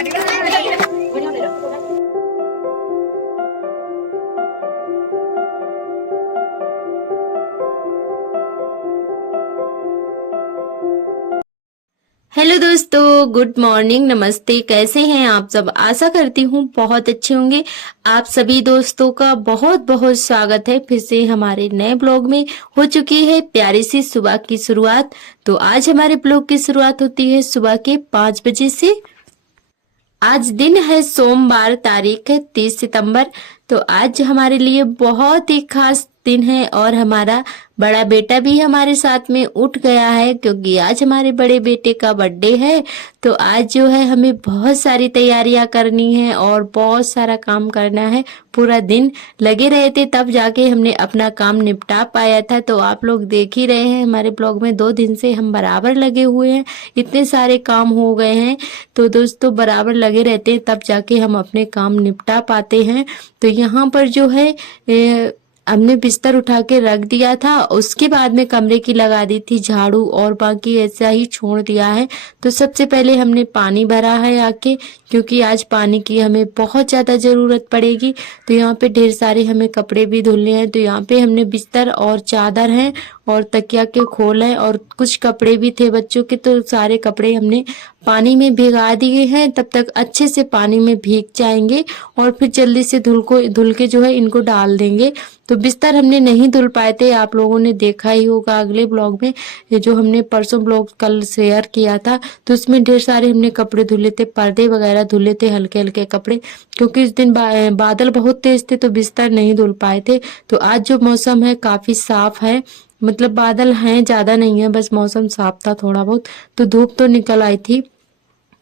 Hello दोस्तों, good morning, नमस्ते। कैसे हैं आप सब? आशा करती हूँ बहुत अच्छे होंगे। आप सभी दोस्तों का बहुत बहुत स्वागत है फिर से हमारे नए ब्लॉग में। हो चुकी है प्यारी सी सुबह की शुरुआत। तो आज हमारे ब्लॉग की शुरुआत होती है सुबह के 5 बजे से। आज दिन है सोमवार, तारीख है 30 सितंबर। तो आज हमारे लिए बहुत ही खास दिन है और हमारा बड़ा बेटा भी हमारे साथ में उठ गया है क्योंकि आज हमारे बड़े बेटे का बर्थडे है। तो आज जो है हमें बहुत सारी तैयारियां करनी है और बहुत सारा काम करना है। पूरा दिन लगे रहे थे तब जाके हमने अपना काम निपटा पाया था। तो आप लोग देख ही रहे हैं हमारे ब्लॉग में 2 दिन से हम बराबर लगे हुए हैं, इतने सारे काम हो गए हैं। तो दोस्तों बराबर लगे रहते हैं तब जाके हम अपने काम निपटा पाते हैं। तो यहाँ पर जो है हमने बिस्तर उठा के रख दिया था, उसके बाद में कमरे की लगा दी थी झाड़ू और बाकी ऐसा ही छोड़ दिया है। तो सबसे पहले हमने पानी भरा है आके, क्योंकि आज पानी की हमें बहुत ज़्यादा ज़रूरत पड़ेगी। तो यहाँ पे ढेर सारे हमें कपड़े भी धुलने हैं। तो यहाँ पे हमने बिस्तर और चादर हैं और तकिया के खोल है और कुछ कपड़े भी थे बच्चों के। तो सारे कपड़े हमने पानी में भिगा दिए हैं, तब तक अच्छे से पानी में भीग जाएंगे और फिर जल्दी से धुल के जो है इनको डाल देंगे। तो बिस्तर हमने नहीं धुल पाए थे, आप लोगों ने देखा ही होगा अगले ब्लॉग में, ये जो हमने परसों ब्लॉग कल शेयर किया था। तो उसमें ढेर सारे हमने कपड़े धुले थे, पर्दे वगैरह धुले थे, हल्के हल्के कपड़े, क्योंकि इस दिन बादल बहुत तेज थे तो बिस्तर नहीं धुल पाए थे। तो आज जो मौसम है काफी साफ है, मतलब बादल हैं, ज्यादा नहीं है, बस मौसम साफ था थोड़ा बहुत। तो धूप तो निकल आई थी।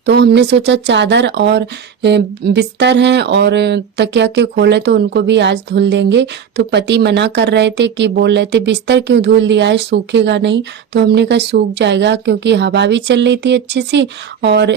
तो हमने सोचा चादर और बिस्तर हैं और तकिया के खोले तो उनको भी आज धुल देंगे। तो पति मना कर रहे थे कि बोल रहे थे बिस्तर क्यों धुल दिया है, सूखेगा नहीं। तो हमने कहा सूख जाएगा, क्योंकि हवा भी चल रही थी अच्छी सी और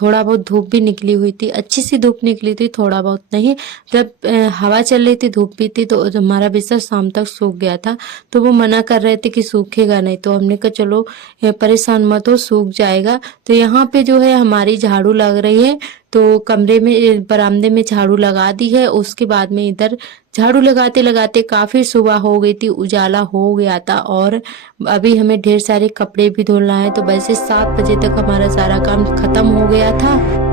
थोड़ा बहुत धूप भी निकली हुई थी, अच्छी सी धूप निकली थी, थोड़ा बहुत नहीं। जब हवा चल रही थी, धूप भी थी, तो हमारा बिस्तर शाम तक सूख गया था। तो वो मना कर रहे थे कि सूखेगा नहीं। तो हमने कहा चलो परेशान मत हो, सूख जाएगा। तो यहाँ पे जो है हमारी झाड़ू लग रही है। तो कमरे में बरामदे में झाड़ू लगा दी है, उसके बाद में इधर झाड़ू लगाते लगाते काफी सुबह हो गई थी, उजाला हो गया था और अभी हमें ढेर सारे कपड़े भी धुलना है। तो वैसे 7 बजे तक हमारा सारा काम खत्म हो गया था।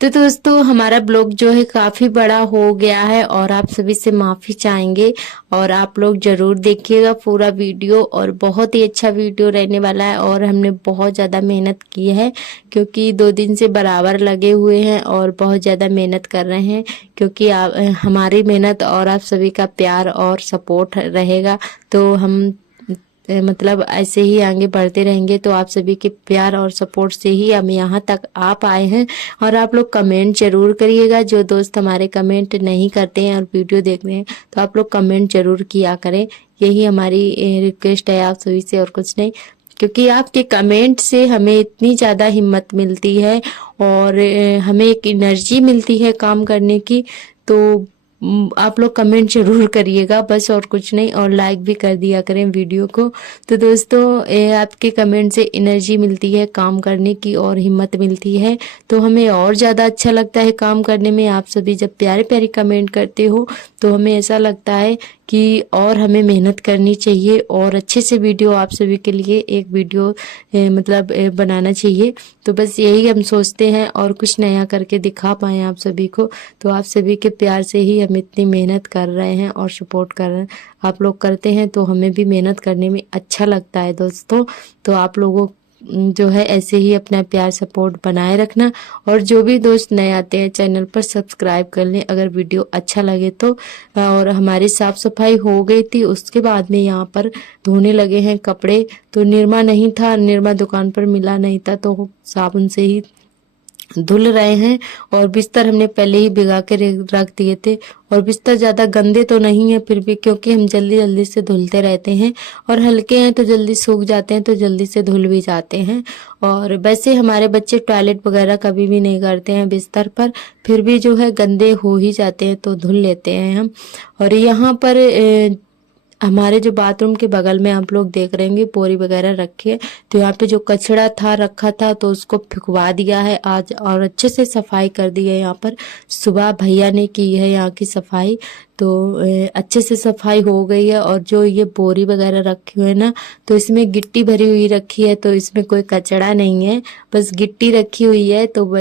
तो दोस्तों हमारा ब्लॉग जो है काफी बड़ा हो गया है और आप सभी से माफी चाहेंगे और आप लोग जरूर देखिएगा पूरा वीडियो, और बहुत ही अच्छा वीडियो रहने वाला है। और हमने बहुत ज्यादा मेहनत की है क्योंकि 2 दिन से बराबर लगे हुए हैं और बहुत ज्यादा मेहनत कर रहे हैं, क्योंकि हमारी मेहनत और आप सभी का प्यार और सपोर्ट रहेगा तो हम मतलब ऐसे ही आगे बढ़ते रहेंगे। तो आप सभी के प्यार और सपोर्ट से ही हम यहाँ तक आ पाए हैं। और आप लोग कमेंट जरूर करिएगा, जो दोस्त हमारे कमेंट नहीं करते हैं और वीडियो देख रहे हैं तो आप लोग कमेंट जरूर किया करें। यही हमारी रिक्वेस्ट है आप सभी से और कुछ नहीं, क्योंकि आपके कमेंट से हमें इतनी ज़्यादा हिम्मत मिलती है और हमें एक एनर्जी मिलती है काम करने की। तो आप लोग कमेंट जरूर करिएगा बस, और कुछ नहीं, और लाइक भी कर दिया करें वीडियो को। तो दोस्तों आपके कमेंट से एनर्जी मिलती है काम करने की और हिम्मत मिलती है, तो हमें और ज़्यादा अच्छा लगता है काम करने में। आप सभी जब प्यारे प्यारे कमेंट करते हो तो हमें ऐसा लगता है कि और हमें मेहनत करनी चाहिए और अच्छे से वीडियो आप सभी के लिए एक वीडियो मतलब बनाना चाहिए। तो बस यही हम सोचते हैं और कुछ नया करके दिखा पाए आप सभी को। तो आप सभी के प्यार से ही हम इतनी मेहनत कर रहे हैं और सपोर्ट कर रहे हैं। आप लोग करते हैं तो हमें भी मेहनत करने में अच्छा लगता है दोस्तों। तो आप लोगों जो है ऐसे ही अपना प्यार सपोर्ट बनाए रखना, और जो भी दोस्त नए आते हैं चैनल पर सब्सक्राइब कर लें अगर वीडियो अच्छा लगे तो। और हमारी साफ सफाई हो गई थी, उसके बाद में यहाँ पर धोने लगे हैं कपड़े। तो निरमा नहीं था, निरमा दुकान पर मिला नहीं था, तो साबुन से ही धुल रहे हैं। और बिस्तर हमने पहले ही भिगा के रख दिए थे। और बिस्तर ज़्यादा गंदे तो नहीं है फिर भी, क्योंकि हम जल्दी जल्दी से धुलते रहते हैं, और हल्के हैं तो जल्दी सूख जाते हैं, तो जल्दी से धुल भी जाते हैं। और वैसे हमारे बच्चे टॉयलेट वगैरह कभी भी नहीं करते हैं बिस्तर पर, फिर भी जो है गंदे हो ही जाते हैं तो धुल लेते हैं हम। और यहाँ पर हमारे जो बाथरूम के बगल में आप लोग देख रहे होंगे बोरी वगैरह रखी है, तो यहाँ पे जो कचरा था रखा था तो उसको फेंकवा दिया है आज, और अच्छे से सफाई कर दी है। यहाँ पर सुबह भैया ने की है यहाँ की सफाई, तो अच्छे से सफाई हो गई है। और जो ये बोरी वगैरह रखी हुई है ना, तो इसमें गिट्टी भरी हुई रखी है, तो इसमें कोई कचरा नहीं है, बस गिट्टी रखी हुई है। तो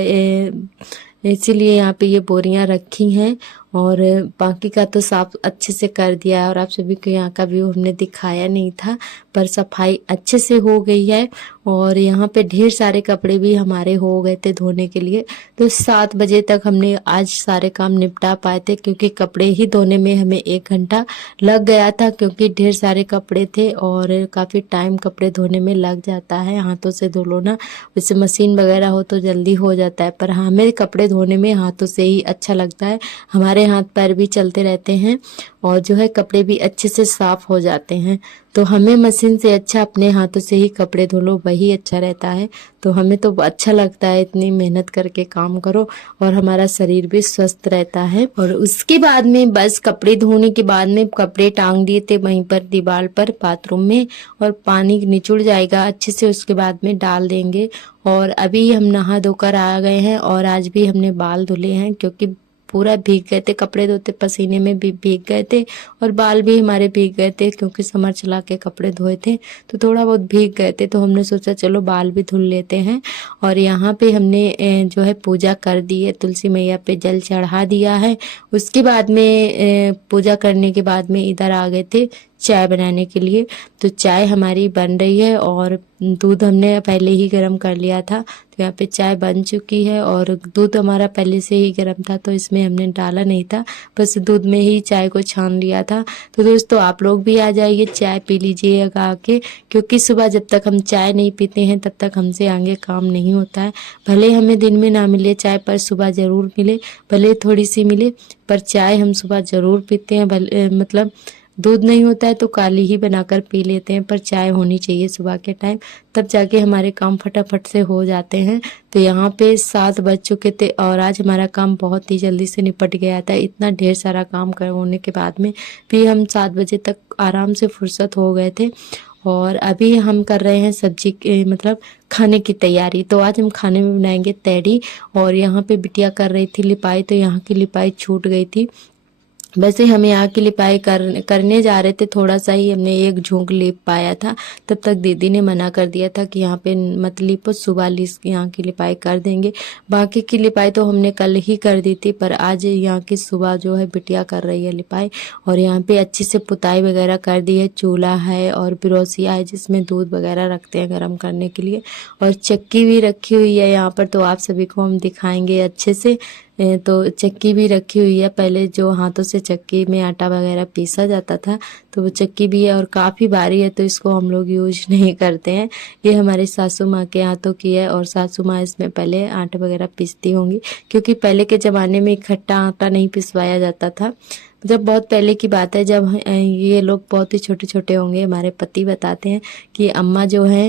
इसीलिए यहाँ पे ये बोरियां रखी हैं। और बाकी का तो साफ अच्छे से कर दिया है, और आप सभी को यहाँ का व्यू हमने दिखाया नहीं था, पर सफाई अच्छे से हो गई है। और यहाँ पे ढेर सारे कपड़े भी हमारे हो गए थे धोने के लिए, तो 7 बजे तक हमने आज सारे काम निपटा पाए थे, क्योंकि कपड़े ही धोने में हमें 1 घंटा लग गया था, क्योंकि ढेर सारे कपड़े थे और काफ़ी टाइम कपड़े धोने में लग जाता है। हाथों से धो लो ना, वैसे मशीन वगैरह हो तो जल्दी हो जाता है, पर हमें कपड़े धोने में हाथों से ही अच्छा लगता है। हमारे हाथ पैर भी चलते रहते हैं और जो है कपड़े भी अच्छे से साफ हो जाते हैं। तो हमें मशीन से अच्छा अपने हाथों से ही कपड़े धो लो, वही अच्छा रहता है। तो हमें तो अच्छा लगता है, इतनी मेहनत करके काम करो और हमारा शरीर भी स्वस्थ रहता है। और उसके बाद में बस कपड़े धोने के बाद में कपड़े टांग दिए थे वहीं पर दीवार पर बाथरूम में, और पानी निचुड़ जाएगा अच्छे से, उसके बाद में डाल देंगे। और अभी हम नहा धोकर आ गए हैं, और आज भी हमने बाल धुले हैं, क्योंकि पूरा भीग गए थे, कपड़े धोते पसीने में भी भीग गए थे, और बाल भी हमारे भीग गए थे, क्योंकि समर चला के कपड़े धोए थे तो थोड़ा बहुत भीग गए थे। तो हमने सोचा चलो बाल भी धुल लेते हैं। और यहाँ पे हमने जो है पूजा कर दी है, तुलसी मैया पे जल चढ़ा दिया है। उसके बाद में पूजा करने के बाद में इधर आ गए थे चाय बनाने के लिए। तो चाय हमारी बन रही है, और दूध हमने पहले ही गर्म कर लिया था, तो यहाँ पे चाय बन चुकी है। और दूध हमारा पहले से ही गर्म था, तो इसमें हमने डाला नहीं था, बस दूध में ही चाय को छान लिया था। तो दोस्तों आप लोग भी आ जाइए, चाय पी लीजिएगा आके, क्योंकि सुबह जब तक हम चाय नहीं पीते हैं तब तक हमसे आगे काम नहीं होता है। भले हमें दिन में ना मिले चाय, पर सुबह ज़रूर मिले, भले थोड़ी सी मिले, पर चाय हम सुबह ज़रूर पीते हैं। भले मतलब दूध नहीं होता है तो काली ही बनाकर पी लेते हैं, पर चाय होनी चाहिए सुबह के टाइम, तब जाके हमारे काम फटाफट से हो जाते हैं। तो यहाँ पे 7 बज चुके थे, और आज हमारा काम बहुत ही जल्दी से निपट गया था। इतना ढेर सारा काम होने के बाद में भी हम 7 बजे तक आराम से फुर्सत हो गए थे। और अभी हम कर रहे हैं सब्जी मतलब खाने की तैयारी। तो आज हम खाने में बनाएंगे तैड़ी, और यहाँ पे बिटिया कर रही थी लिपाई, तो यहाँ की लिपाई छूट गई थी। वैसे हम यहाँ की लिपाई करने जा रहे थे, थोड़ा सा ही हमने एक झोंक लिप पाया था, तब तक दीदी ने मना कर दिया था कि यहाँ पे मत लिपो, सुबह यहाँ की लिपाई कर देंगे। बाकी की लिपाई तो हमने कल ही कर दी थी, पर आज यहाँ की सुबह जो है बिटिया कर रही है लिपाई। और यहाँ पे अच्छे से पुताई वगैरह कर दी है, चूल्हा है और बिरोसिया है जिसमें दूध वगैरह रखते हैं गर्म करने के लिए, और चक्की भी रखी हुई है यहाँ पर, तो आप सभी को हम दिखाएंगे अच्छे से। तो चक्की भी रखी हुई है, पहले जो हाथों से चक्की में आटा वगैरह पीसा जाता था, तो वो चक्की भी है, और काफ़ी भारी है तो इसको हम लोग यूज नहीं करते हैं। ये हमारी सासू माँ के हाथों की है, और सासू माँ इसमें पहले आटा वगैरह पीसती होंगी, क्योंकि पहले के ज़माने में इकट्ठा आटा नहीं पिसवाया जाता था। जब बहुत पहले की बात है, जब ये लोग बहुत ही छोटे छोटे होंगे, हमारे पति बताते हैं कि अम्मा जो है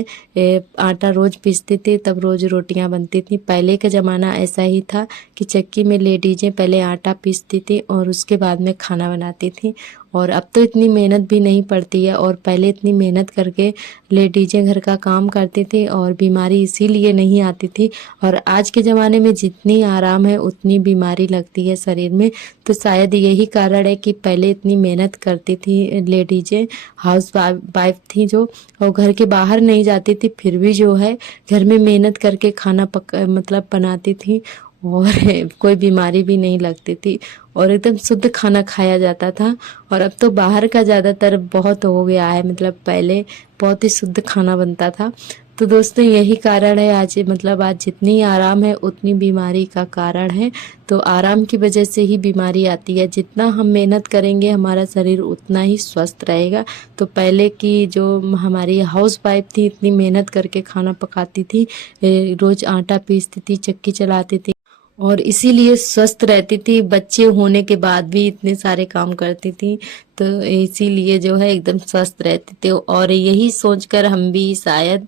आटा रोज़ पीसती थी, तब रोज़ रोटियां बनती थी। पहले का ज़माना ऐसा ही था कि चक्की में लेडीजें पहले आटा पीसती थी और उसके बाद में खाना बनाती थी। और अब तो इतनी मेहनत भी नहीं पड़ती है, और पहले इतनी मेहनत करके लेडीजें घर का काम करती थी और बीमारी इसीलिए नहीं आती थी। और आज के ज़माने में जितनी आराम है उतनी बीमारी लगती है शरीर में, तो शायद यही कारण है कि पहले इतनी मेहनत करती थी लेडीजें, हाउस वाइफ थी जो, और घर के बाहर नहीं जाती थी, फिर भी जो है घर में मेहनत करके खाना मतलब बनाती थी, और कोई बीमारी भी नहीं लगती थी, और एकदम शुद्ध खाना खाया जाता था। और अब तो बाहर का ज़्यादातर बहुत हो गया है, मतलब पहले बहुत ही शुद्ध खाना बनता था। तो दोस्तों यही कारण है आज, मतलब आज जितनी आराम है उतनी बीमारी का कारण है। तो आराम की वजह से ही बीमारी आती है। जितना हम मेहनत करेंगे हमारा शरीर उतना ही स्वस्थ रहेगा। तो पहले की जो हमारी हाउस वाइफ थी इतनी मेहनत करके खाना पकाती थी, रोज आटा पीसती थी, चक्की चलाती थी और इसीलिए स्वस्थ रहती थी। बच्चे होने के बाद भी इतने सारे काम करती थी, तो इसीलिए जो है एकदम स्वस्थ रहते थे। और यही सोचकर हम भी शायद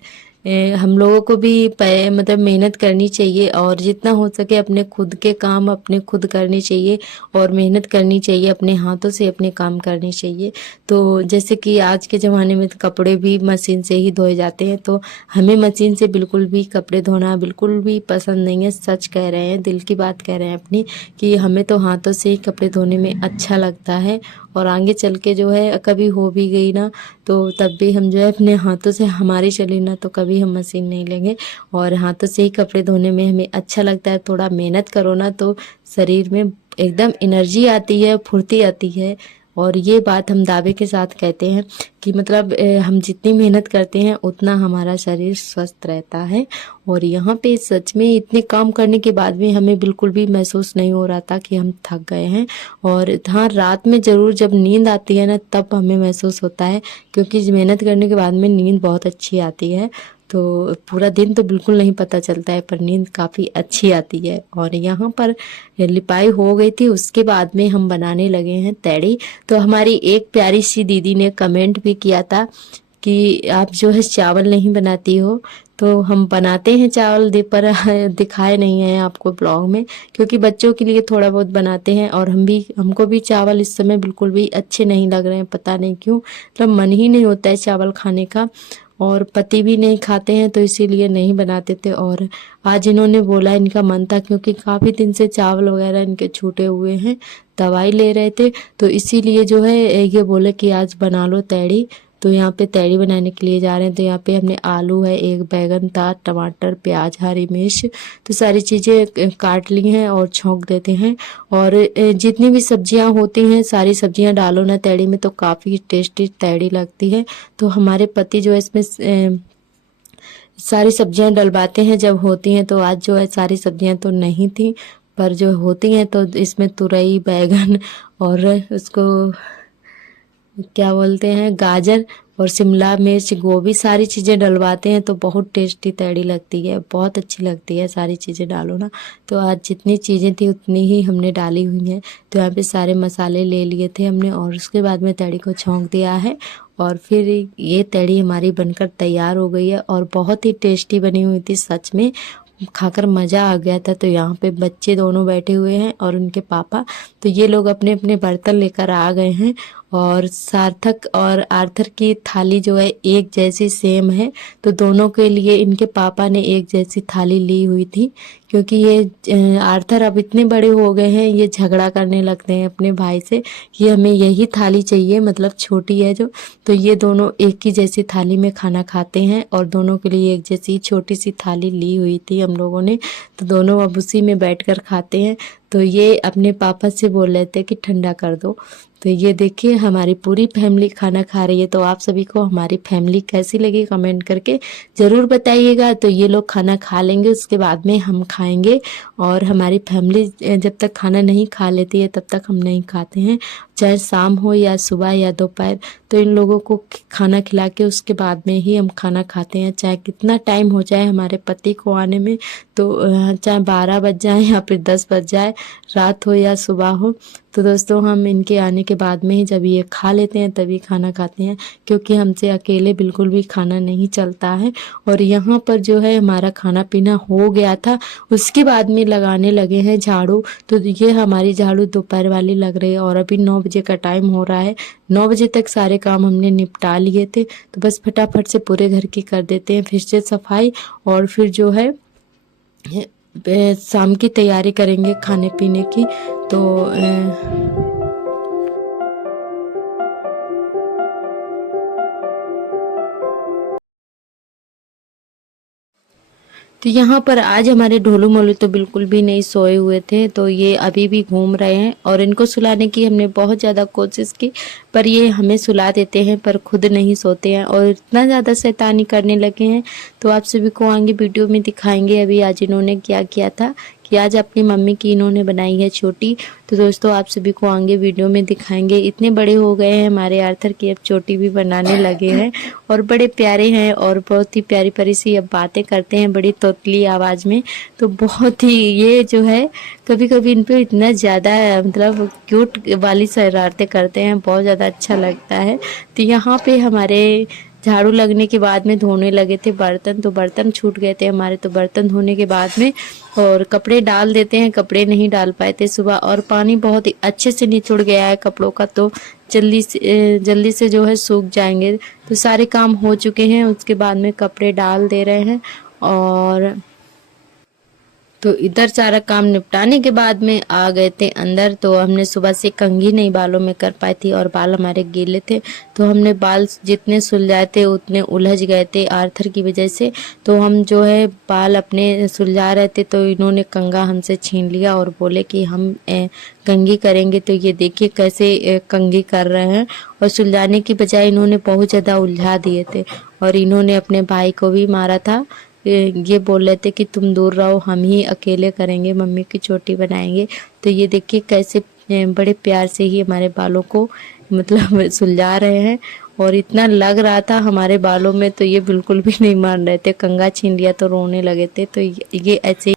हम लोगों को भी मतलब मेहनत करनी चाहिए और जितना हो सके अपने खुद के काम अपने खुद करने चाहिए और मेहनत करनी चाहिए, अपने हाथों से अपने काम करने चाहिए। तो जैसे कि आज के ज़माने में तो कपड़े भी मशीन से ही धोए जाते हैं, तो हमें मशीन से बिल्कुल भी कपड़े धोना बिल्कुल भी पसंद नहीं है। सच कह रहे हैं, दिल की बात कह रहे हैं अपनी, कि हमें तो हाथों से ही कपड़े धोने में अच्छा लगता है। और आगे चल के जो है कभी हो भी गई ना तो तब भी हम जो है अपने हाथों से, हमारी चली ना तो कभी हम मशीन नहीं लेंगे और हाथों से ही कपड़े धोने में हमें अच्छा लगता है। थोड़ा मेहनत करो ना तो शरीर में एकदम एनर्जी आती है, फुर्ती आती है। और ये बात हम दावे के साथ कहते हैं कि मतलब हम जितनी मेहनत करते हैं उतना हमारा शरीर स्वस्थ रहता है। और यहाँ पे सच में इतने काम करने के बाद भी हमें बिल्कुल भी महसूस नहीं हो रहा था कि हम थक गए हैं। और हाँ, रात में ज़रूर जब नींद आती है ना तब हमें महसूस होता है, क्योंकि मेहनत करने के बाद में नींद बहुत अच्छी आती है। तो पूरा दिन तो बिल्कुल नहीं पता चलता है पर नींद काफ़ी अच्छी आती है। और यहाँ पर लिपाई हो गई थी, उसके बाद में हम बनाने लगे हैं तैड़ी। तो हमारी एक प्यारी सी दीदी ने कमेंट भी किया था कि आप जो है चावल नहीं बनाती हो। तो हम बनाते हैं चावल पर दिखाए नहीं है आपको ब्लॉग में, क्योंकि बच्चों के लिए थोड़ा बहुत बनाते हैं। और हमको भी चावल इस समय बिल्कुल भी अच्छे नहीं लग रहे हैं, पता नहीं क्यों, मतलब मन ही नहीं होता है चावल खाने का। और पति भी नहीं खाते हैं तो इसीलिए नहीं बनाते थे। और आज इन्होंने बोला, इनका मन था, क्योंकि काफ़ी दिन से चावल वगैरह इनके छूटे हुए हैं, दवाई ले रहे थे, तो इसीलिए जो है ये बोले कि आज बना लो तैड़ी। तो यहाँ पे तैड़ी बनाने के लिए जा रहे हैं। तो यहाँ पे हमने आलू है, एक बैगन था, टमाटर, प्याज, हरी मिर्च, तो सारी चीज़ें काट ली हैं और छौंक देते हैं। और जितनी भी सब्जियां होती हैं सारी सब्जियां डालो ना तैड़ी में तो काफ़ी टेस्टी तैड़ी लगती है। तो हमारे पति जो है इसमें सारी सब्जियां डलवाते हैं जब होती हैं। तो आज जो है सारी सब्जियां तो नहीं थी, पर जो होती हैं तो इसमें तुरई, बैगन और उसको क्या बोलते हैं, गाजर और शिमला मिर्च, गोभी, सारी चीज़ें डलवाते हैं तो बहुत टेस्टी तैड़ी लगती है, बहुत अच्छी लगती है। सारी चीज़ें डालो ना। तो आज जितनी चीज़ें थी उतनी ही हमने डाली हुई हैं। तो यहाँ पे सारे मसाले ले लिए थे हमने और उसके बाद में तैड़ी को छौंक दिया है। और फिर ये तैड़ी हमारी बनकर तैयार हो गई है और बहुत ही टेस्टी बनी हुई थी, सच में खाकर मज़ा आ गया था। तो यहाँ पे बच्चे दोनों बैठे हुए हैं और उनके पापा, तो ये लोग अपने अपने बर्तन लेकर आ गए हैं। और सार्थक और आर्थर की थाली जो है एक जैसी सेम है, तो दोनों के लिए इनके पापा ने एक जैसी थाली ली हुई थी। क्योंकि ये आर्थर अब इतने बड़े हो गए हैं, ये झगड़ा करने लगते हैं अपने भाई से कि हमें यही थाली चाहिए, मतलब छोटी है जो। तो ये दोनों एक ही जैसी थाली में खाना खाते हैं और दोनों के लिए एक जैसी छोटी सी थाली ली हुई थी हम लोगों ने, तो दोनों अब उसी में बैठकर खाते हैं। तो ये अपने पापा से बोल रहे थे कि ठंडा कर दो। तो ये देखिए हमारी पूरी फैमिली खाना खा रही है। तो आप सभी को हमारी फैमिली कैसी लगी कमेंट करके ज़रूर बताइएगा। तो ये लोग खाना खा लेंगे, उसके बाद में हम खाएंगे। और हमारी फैमिली जब तक खाना नहीं खा लेती है तब तक हम नहीं खाते हैं, चाहे शाम हो या सुबह या दोपहर। तो इन लोगों को खाना खिला के उसके बाद में ही हम खाना खाते हैं, चाहे कितना टाइम हो जाए हमारे पति को आने में। तो चाहे 12 बज जाए या फिर 10 बज जाए, रात हो या सुबह हो। तो दोस्तों हम इनके आने के बाद में ही जब ये खा लेते हैं तभी खाना खाते हैं, क्योंकि हमसे अकेले बिल्कुल भी खाना नहीं चलता है। और यहाँ पर जो है हमारा खाना पीना हो गया था, उसके बाद में लगाने लगे हैं झाड़ू। तो ये हमारी झाड़ू दोपहर वाली लग रही है और अभी 9 बजे का टाइम हो रहा है। 9 बजे तक सारे काम हमने निपटा लिए थे, तो बस फटाफट से पूरे घर की कर देते हैं फिर से सफाई। और फिर जो है शाम की तैयारी करेंगे खाने पीने की। तो तो यहाँ पर आज हमारे ढोलू मोलू तो बिल्कुल भी नहीं सोए हुए थे, तो ये अभी भी घूम रहे हैं और इनको सुलाने की हमने बहुत ज़्यादा कोशिश की, पर ये हमें सुला देते हैं पर खुद नहीं सोते हैं और इतना ज़्यादा शैतानी करने लगे हैं। तो आप सभी को आगे वीडियो में दिखाएंगे अभी आज इन्होंने क्या किया था कि आज अपनी मम्मी की इन्होंने बनाई है चोटी। तो दोस्तों आप सभी को आगे वीडियो में दिखाएंगे। इतने बड़े हो गए हैं हमारे आर्थर की अब चोटी भी बनाने लगे हैं और बड़े प्यारे हैं और बहुत ही प्यारी प्यारी सी अब बातें करते हैं बड़ी तोतली आवाज़ में। तो बहुत ही ये जो है कभी कभी इन पे इतना ज़्यादा मतलब क्यूट वाली शरारतें करते हैं, बहुत ज़्यादा अच्छा लगता है। तो यहाँ पे हमारे झाड़ू लगने के बाद में धोने लगे थे बर्तन, तो बर्तन छूट गए थे हमारे, तो बर्तन धोने के बाद में और कपड़े डाल देते हैं, कपड़े नहीं डाल पाए थे सुबह और पानी बहुत ही अच्छे से निचुड़ गया है कपड़ों का, तो जल्दी से जो है सूख जाएंगे। तो सारे काम हो चुके हैं, उसके बाद में कपड़े डाल दे रहे हैं और तो इधर सारा काम निपटाने के बाद में आ गए थे अंदर। तो हमने सुबह से कंघी नहीं बालों में कर पाई थी और बाल हमारे गीले थे, तो हमने बाल जितने सुलझाए थे उतने उलझ गए थे आर्थर की वजह से। तो हम जो है बाल अपने सुलझा रहे थे तो इन्होंने कंघा हमसे छीन लिया और बोले कि हम कंघी करेंगे। तो ये देखिए कैसे कंघी कर रहे हैं और सुलझाने की बजाय इन्होंने बहुत ज़्यादा उलझा दिए थे और इन्होंने अपने भाई को भी मारा था। ये बोल रहे थे कि तुम दूर रहो, हम ही अकेले करेंगे, मम्मी की चोटी बनाएंगे। तो ये देखिए कैसे बड़े प्यार से ही हमारे बालों को मतलब सुलझा रहे हैं और इतना लग रहा था हमारे बालों में, तो ये बिल्कुल भी नहीं मान रहे थे, कंघा छीन लिया तो रोने लगे थे। तो ये ऐसे।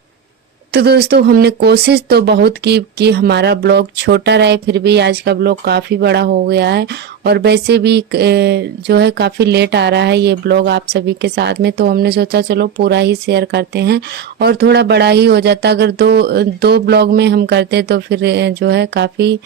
तो दोस्तों हमने कोशिश तो बहुत की कि हमारा ब्लॉग छोटा रहे, फिर भी आज का ब्लॉग काफ़ी बड़ा हो गया है और वैसे भी जो है काफ़ी लेट आ रहा है ये ब्लॉग आप सभी के साथ में। तो हमने सोचा चलो पूरा ही शेयर करते हैं और थोड़ा बड़ा ही हो जाता, अगर दो ब्लॉग में हम करते तो फिर जो है काफ़ी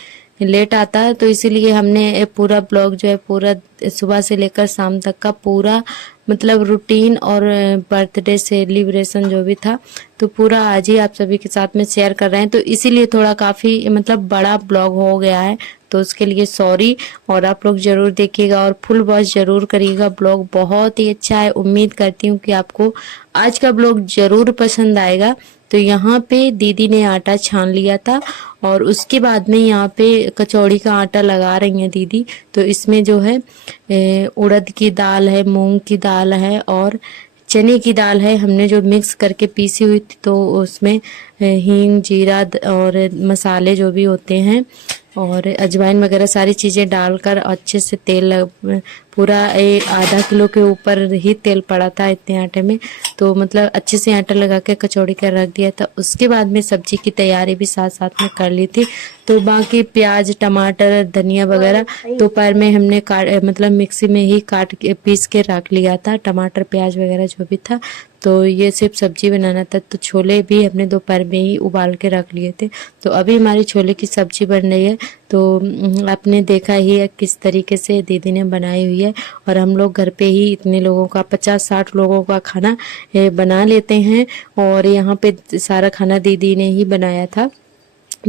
लेट आता है। तो इसीलिए हमने पूरा ब्लॉग जो है पूरा सुबह से लेकर शाम तक का पूरा मतलब रूटीन और बर्थडे सेलिब्रेशन जो भी था तो पूरा आज ही आप सभी के साथ में शेयर कर रहे हैं। तो इसीलिए थोड़ा काफ़ी मतलब बड़ा ब्लॉग हो गया है, तो उसके लिए सॉरी। और आप लोग ज़रूर देखिएगा और फुल वॉच ज़रूर करिएगा, ब्लॉग बहुत ही अच्छा है। उम्मीद करती हूँ कि आपको आज का ब्लॉग ज़रूर पसंद आएगा। तो यहाँ पे दीदी ने आटा छान लिया था और उसके बाद में यहाँ पे कचौड़ी का आटा लगा रही हैं दीदी। तो इसमें जो है उड़द की दाल है, मूंग की दाल है और चने की दाल है, हमने जो मिक्स करके पीसी हुई थी। तो उसमें हींग, जीरा और मसाले जो भी होते हैं और अजवाइन वगैरह सारी चीज़ें डालकर अच्छे से तेल पूरा आधा किलो के ऊपर ही तेल पड़ा था इतने आटे में। तो मतलब अच्छे से आटा लगा के कचौड़ी का रख दिया था। उसके बाद में सब्जी की तैयारी भी साथ साथ में कर ली थी। तो बाकी प्याज, टमाटर, धनिया वगैरह दोपहर में हमने मतलब मिक्सी में ही काट के पीस के रख लिया था, टमाटर प्याज वगैरह जो भी था। तो ये सिर्फ सब्जी बनाना था। तो छोले भी हमने दोपहर में ही उबाल के रख लिए थे। तो अभी हमारी छोले की सब्जी बन रही है। तो आपने देखा ही है किस तरीके से दीदी ने बनाई हुई है और हम लोग घर पे ही इतने लोगों का 50-60 लोगों का खाना बना लेते हैं और यहाँ पे सारा खाना दीदी ने ही बनाया था।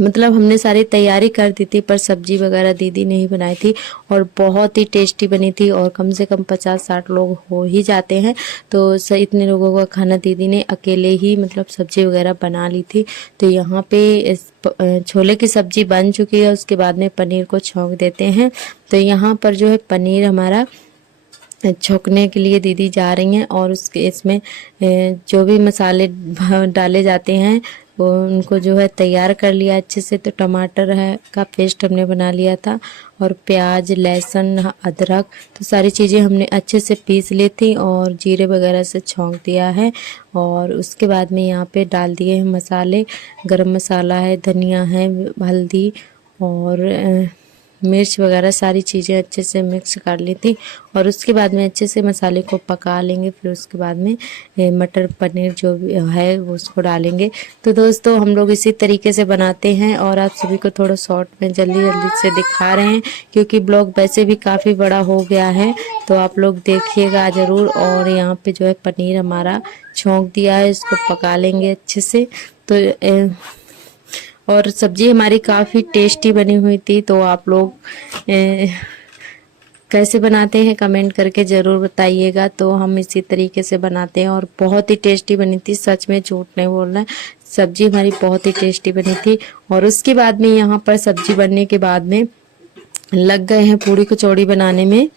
मतलब हमने सारी तैयारी कर दी थी पर सब्जी वगैरह दीदी ने ही बनाई थी और बहुत ही टेस्टी बनी थी और कम से कम 50-60 लोग हो ही जाते हैं। तो इतने लोगों का खाना दीदी ने अकेले ही मतलब सब्जी वगैरह बना ली थी। तो यहाँ पे छोले की सब्जी बन चुकी है, उसके बाद में पनीर को छौंक देते हैं। तो यहाँ पर जो है पनीर हमारा छोंकने के लिए दीदी जा रही हैं और उसके इसमें जो भी मसाले डाले जाते हैं वो उनको जो है तैयार कर लिया अच्छे से। तो टमाटर है का पेस्ट हमने बना लिया था और प्याज, लहसुन, अदरक, तो सारी चीज़ें हमने अच्छे से पीस ली थी और जीरे वगैरह से छौंक दिया है। और उसके बाद में यहाँ पे डाल दिए हैं मसाले, गरम मसाला है, धनिया है, हल्दी और मिर्च वगैरह सारी चीज़ें अच्छे से मिक्स कर ली थी और उसके बाद में अच्छे से मसाले को पका लेंगे। फिर उसके बाद में मटर पनीर जो भी है वो उसको डालेंगे। तो दोस्तों हम लोग इसी तरीके से बनाते हैं और आप सभी को थोड़ा शॉर्ट में जल्दी जल्दी से दिखा रहे हैं क्योंकि ब्लॉग वैसे भी काफ़ी बड़ा हो गया है। तो आप लोग देखिएगा ज़रूर। और यहाँ पे जो है पनीर हमारा छौंक दिया है, इसको पका लेंगे अच्छे से। तो और सब्जी हमारी काफ़ी टेस्टी बनी हुई थी। तो आप लोग कैसे बनाते हैं कमेंट करके ज़रूर बताइएगा। तो हम इसी तरीके से बनाते हैं और बहुत ही टेस्टी बनी थी, सच में झूठ नहीं बोलना है। सब्जी हमारी बहुत ही टेस्टी बनी थी। और उसके बाद में यहाँ पर सब्जी बनने के बाद में लग गए हैं पूड़ी कचौड़ी बनाने में।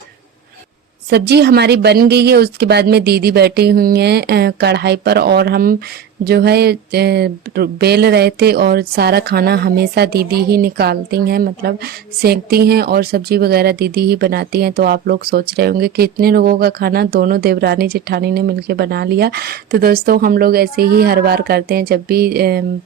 सब्जी हमारी बन गई है, उसके बाद में दीदी बैठी हुई हैं कढ़ाई पर और हम जो है बेल रहे थे। और सारा खाना हमेशा दीदी ही निकालती हैं, मतलब सेंकती हैं और सब्जी वगैरह दीदी ही बनाती हैं। तो आप लोग सोच रहे होंगे कि इतने लोगों का खाना दोनों देवरानी जेठानी ने मिलकर बना लिया। तो दोस्तों हम लोग ऐसे ही हर बार करते हैं, जब भी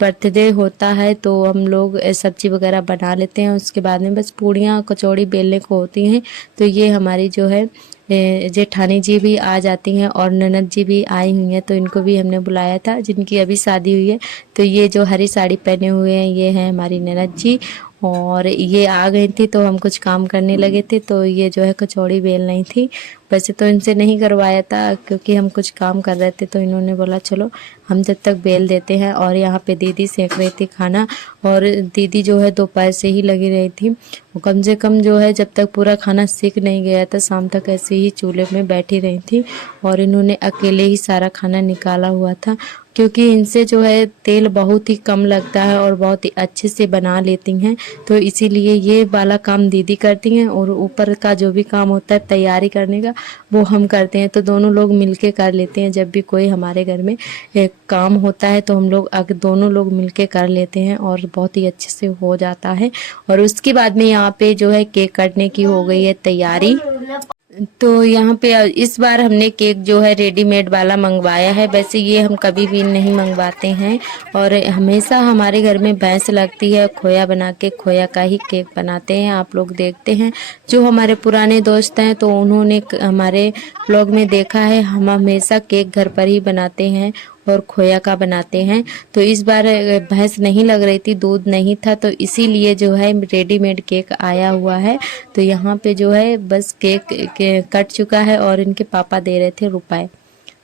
बर्थडे होता है तो हम लोग सब्जी वगैरह बना लेते हैं। उसके बाद में बस पूड़ियाँ कचौड़ी बेलने को होती हैं। तो ये हमारी जो है जेठानी जी भी आ जाती हैं और ननद जी भी आई हुई हैं, तो इनको भी हमने बुलाया था, जिनकी अभी शादी हुई है। तो ये जो हरी साड़ी पहने हुए हैं ये हैं हमारी ननद जी। और ये आ गई थी तो हम कुछ काम करने लगे थे, तो ये जो है कचौड़ी बेल नहीं थी। वैसे तो इनसे नहीं करवाया था क्योंकि हम कुछ काम कर रहे थे, तो इन्होंने बोला चलो हम जब तक बेल देते हैं। और यहाँ पे दीदी सेक रही थी खाना, और दीदी जो है दोपहर से ही लगी रही थी। वो कम से कम जो है जब तक पूरा खाना सीख नहीं गया था शाम तक ऐसे ही चूल्हे में बैठी रही थी। और इन्होंने अकेले ही सारा खाना निकाला हुआ था, क्योंकि इनसे जो है तेल बहुत ही कम लगता है और बहुत ही अच्छे से बना लेती हैं। तो इसीलिए ये वाला काम दीदी करती हैं और ऊपर का जो भी काम होता है तैयारी करने का वो हम करते हैं। तो दोनों लोग मिलके कर लेते हैं। जब भी कोई हमारे घर में एक काम होता है तो हम लोग दोनों लोग मिलके कर लेते हैं और बहुत ही अच्छे से हो जाता है। और उसके बाद में यहाँ पे जो है केक काटने की हो गई है तैयारी। तो यहाँ पे इस बार हमने केक जो है रेडीमेड वाला मंगवाया है। वैसे ये हम कभी भी नहीं मंगवाते हैं और हमेशा हमारे घर में भैंस लगती है, खोया बना के खोया का ही केक बनाते हैं। आप लोग देखते हैं जो हमारे पुराने दोस्त हैं तो उन्होंने हमारे ब्लॉग में देखा है, हम हमेशा केक घर पर ही बनाते हैं और खोया का बनाते हैं। तो इस बार भैंस नहीं लग रही थी, दूध नहीं था, तो इसीलिए जो है रेडीमेड केक आया हुआ है। तो यहाँ पे जो है बस केक कट चुका है और इनके पापा दे रहे थे रुपए।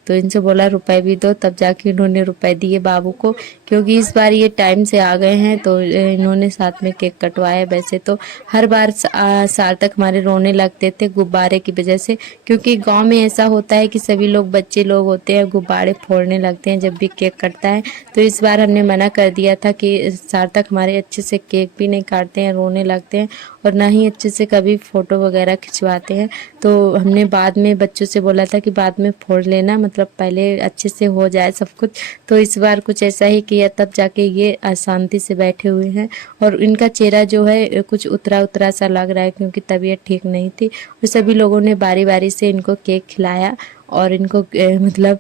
तो इनसे बोला रुपए भी दो, तब जाके इन्होंने रुपए दिए बाबू को, क्योंकि इस बार ये टाइम से आ गए हैं तो इन्होंने साथ में केक कटवाया। वैसे तो हर बार साल तक हमारे रोने लगते थे गुब्बारे की वजह से, क्योंकि गांव में ऐसा होता है कि सभी लोग बच्चे लोग होते हैं गुब्बारे फोड़ने लगते हैं जब भी केक कटता है। तो इस बार हमने मना कर दिया था कि साल तक हमारे अच्छे से केक भी नहीं काटते हैं, रोने लगते हैं और ना ही अच्छे से कभी फ़ोटो वगैरह खिंचवाते हैं। तो हमने बाद में बच्चों से बोला था कि बाद में फोड़ लेना, मतलब पहले अच्छे से हो जाए सब कुछ। तो इस बार कुछ ऐसा ही किया, तब जाके ये अशांति से बैठे हुए हैं और इनका चेहरा जो है कुछ उतरा उतरा सा लग रहा है क्योंकि तबीयत ठीक नहीं थी। और सभी लोगों ने बारी बारी से इनको केक खिलाया और इनको मतलब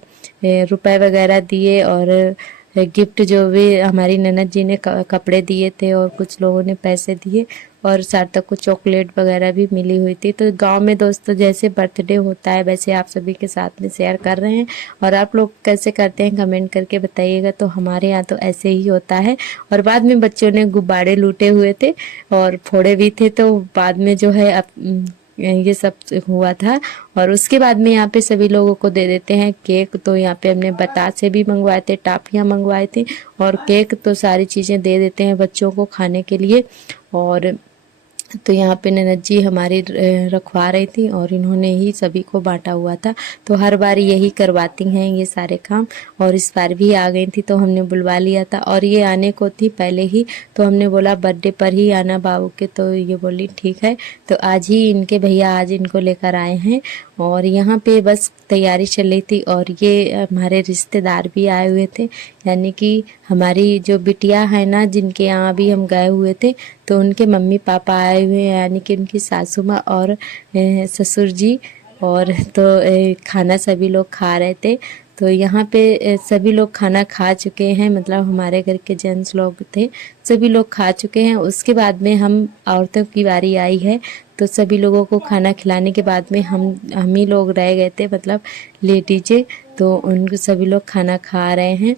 रुपए वगैरह दिए और गिफ्ट जो भी हमारी ननद जी ने कपड़े दिए थे और कुछ लोगों ने पैसे दिए और सार्थक को चॉकलेट वगैरह भी मिली हुई थी। तो गांव में दोस्तों जैसे बर्थडे होता है वैसे आप सभी के साथ में शेयर कर रहे हैं और आप लोग कैसे करते हैं कमेंट करके बताइएगा। तो हमारे यहाँ तो ऐसे ही होता है। और बाद में बच्चों ने गुब्बारे लूटे हुए थे और फोड़े भी थे, तो बाद में जो है ये सब हुआ था। और उसके बाद में यहाँ पे सभी लोगों को दे देते हैं केक। तो यहाँ पे हमने बतासे भी मंगवाए थे, टाफियाँ मंगवाए थे और केक, तो सारी चीज़ें दे देते हैं बच्चों को खाने के लिए। और तो यहाँ पे ननद जी हमारी रखवा रही थी और इन्होंने ही सभी को बांटा हुआ था। तो हर बार यही करवाती हैं ये सारे काम और इस बार भी आ गई थी तो हमने बुलवा लिया था और ये आने को थी पहले ही, तो हमने बोला बर्थडे पर ही आना बाबू के। तो ये बोली ठीक है। तो आज ही इनके भैया आज इनको लेकर आए हैं और यहाँ पे बस तैयारी चल रही थी। और ये हमारे रिश्तेदार भी आए हुए थे, यानी कि हमारी जो बिटिया है ना जिनके यहाँ भी हम गए हुए थे, तो उनके मम्मी पापा आए हुए हैं, यानी कि उनकी सासू माँ और ससुर जी। और तो खाना सभी लोग खा रहे थे। तो यहाँ पे सभी लोग खाना खा चुके हैं, मतलब हमारे घर के जेंट्स लोग थे सभी लोग खा चुके हैं। उसके बाद में हम औरतों की बारी आई है, तो सभी लोगों को खाना खिलाने के बाद में हम ही लोग रह गए थे, मतलब लेडीजें। तो उनको सभी लोग खाना खा रहे हैं।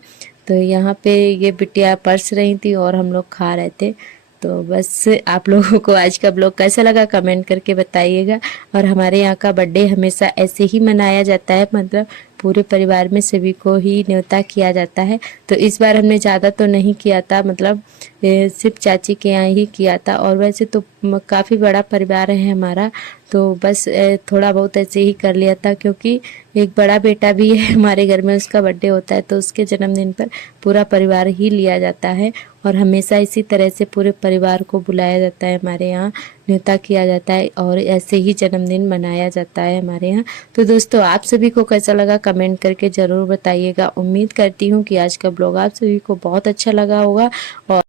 तो यहाँ पे ये बिटिया परस रही थी और हम लोग खा रहे थे। तो बस आप लोगों को आज का ब्लॉग कैसा लगा कमेंट करके बताइएगा। और हमारे यहाँ का बर्थडे हमेशा ऐसे ही मनाया जाता है, मतलब पूरे परिवार में सभी को ही न्योता किया जाता है। तो इस बार हमने ज़्यादा तो नहीं किया था, मतलब सिर्फ चाची के यहाँ ही किया था। और वैसे तो काफ़ी बड़ा परिवार है हमारा, तो बस थोड़ा बहुत ऐसे ही कर लिया था, क्योंकि एक बड़ा बेटा भी है हमारे घर में, उसका बर्थडे होता है तो उसके जन्मदिन पर पूरा परिवार ही लिया जाता है। और हमेशा इसी तरह से पूरे परिवार को बुलाया जाता है, हमारे यहाँ न्योता किया जाता है और ऐसे ही जन्मदिन मनाया जाता है हमारे यहाँ। तो दोस्तों, आप सभी को कैसा लगा कमेंट करके ज़रूर बताइएगा। उम्मीद करती हूँ कि आज का ब्लॉग आप सभी को बहुत अच्छा लगा होगा। और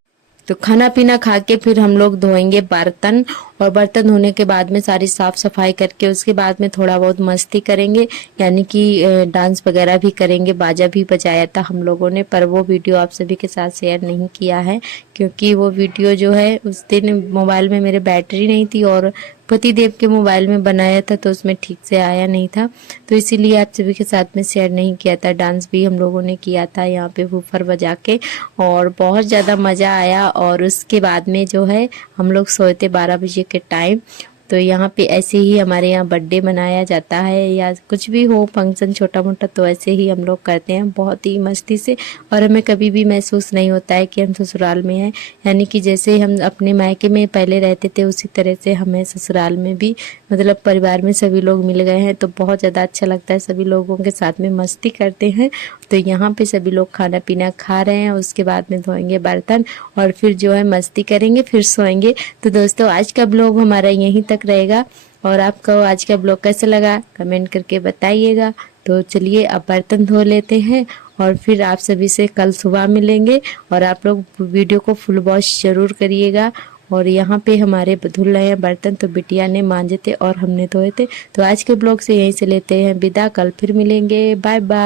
तो खाना पीना खा के फिर हम लोग धोएंगे बर्तन, और बर्तन धोने के बाद में सारी साफ सफाई करके उसके बाद में थोड़ा बहुत मस्ती करेंगे, यानी कि डांस वगैरह भी करेंगे। बाजा भी बजाया था हम लोगों ने, पर वो वीडियो आप सभी के साथ शेयर नहीं किया है, क्योंकि वो वीडियो जो है उस दिन मोबाइल में मेरे बैटरी नहीं थी और पतिदेव के मोबाइल में बनाया था तो उसमें ठीक से आया नहीं था, तो इसीलिए आप सभी के साथ में शेयर नहीं किया था। डांस भी हम लोगों ने किया था यहाँ पे वूफर बजा के, और बहुत ज़्यादा मज़ा आया। और उसके बाद में जो है हम लोग सोए थे 12 बजे के टाइम। तो यहाँ पे ऐसे ही हमारे यहाँ बर्थडे मनाया जाता है, या कुछ भी हो फंक्शन छोटा मोटा, तो ऐसे ही हम लोग करते हैं बहुत ही मस्ती से। और हमें कभी भी महसूस नहीं होता है कि हम ससुराल में हैं, यानी कि जैसे हम अपने मायके में पहले रहते थे उसी तरह से हमें ससुराल में भी, मतलब परिवार में सभी लोग मिल गए हैं, तो बहुत ज़्यादा अच्छा लगता है। सभी लोगों के साथ में मस्ती करते हैं। तो यहाँ पे सभी लोग खाना पीना खा रहे हैं, उसके बाद में धोएंगे बर्तन और फिर जो है मस्ती करेंगे, फिर सोएंगे। तो दोस्तों, आज का ब्लॉग हमारा यहीं तक रहेगा, और आपको आज का ब्लॉग कैसा लगा कमेंट करके बताइएगा। तो चलिए अब बर्तन धो लेते हैं, और फिर आप सभी से कल सुबह मिलेंगे। और आप लोग वीडियो को फुल वॉच जरूर करिएगा। और यहाँ पे हमारे धुल रहे हैं बर्तन, तो बिटिया ने मांजे थे और हमने धोए थे। तो आज के ब्लॉग से यहीं से लेते हैं विदा, कल फिर मिलेंगे, बाय बाय।